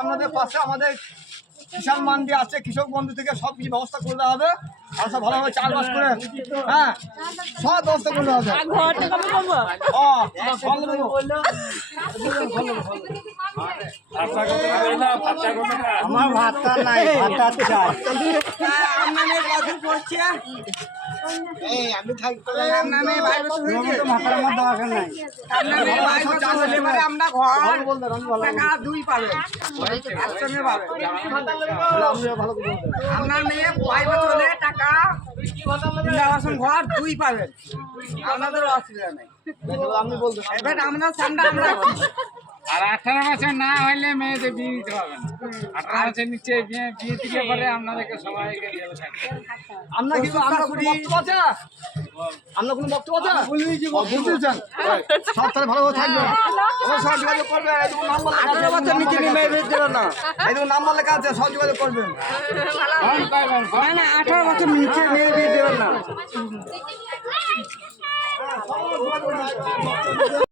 আপনাদের পাশে আমাদের কিষাণ মান্ডি আছে, কৃষক বন্ধু থেকে সব কিছু ব্যবস্থা করে দেওয়া হবে। আর সব ভালোভাবে চাষবাস করে, হ্যাঁ, সব ব্যবস্থা করে দেওয়া হবে। আমার ভাতটা নাই, ভাতটা চাই। আমি থাকতে আমরা দুই পাবে আপনার মেয়ে 5 বছরে টাকা বৃন্দাবাসন ঘর 2 পাবেন, আপনাদের অসুবিধা নেই। আমি বলতে এবার আমরা ঠান্ডা আমরা আর 18 বছর না হইলে মেয়েদের বিয়ে দিতে হবে না। 18 বছর নিচে বিয়ে দিলে পরে আপনাদেরকে সবাইকে জেলে থাকতে হবে। আমরা কিন্তু আমরা কোনো বক্তব্য আছে? আমরা কোনো বক্তব্য আছে? বুঝতেছেন সব তাহলে ভালোভাবে থাকবে, সব যোগাযোগ করবে। এই দেখুন নাম্বার লেখা আছে, 18 বছর নিচে মেয়ে বিয়ে দেবে না। এই দেখুন নাম্বার লেখা আছে, সব যোগাযোগ করবেন। না না 18 বছর নিচে মেয়ে বিয়ে দেবে না।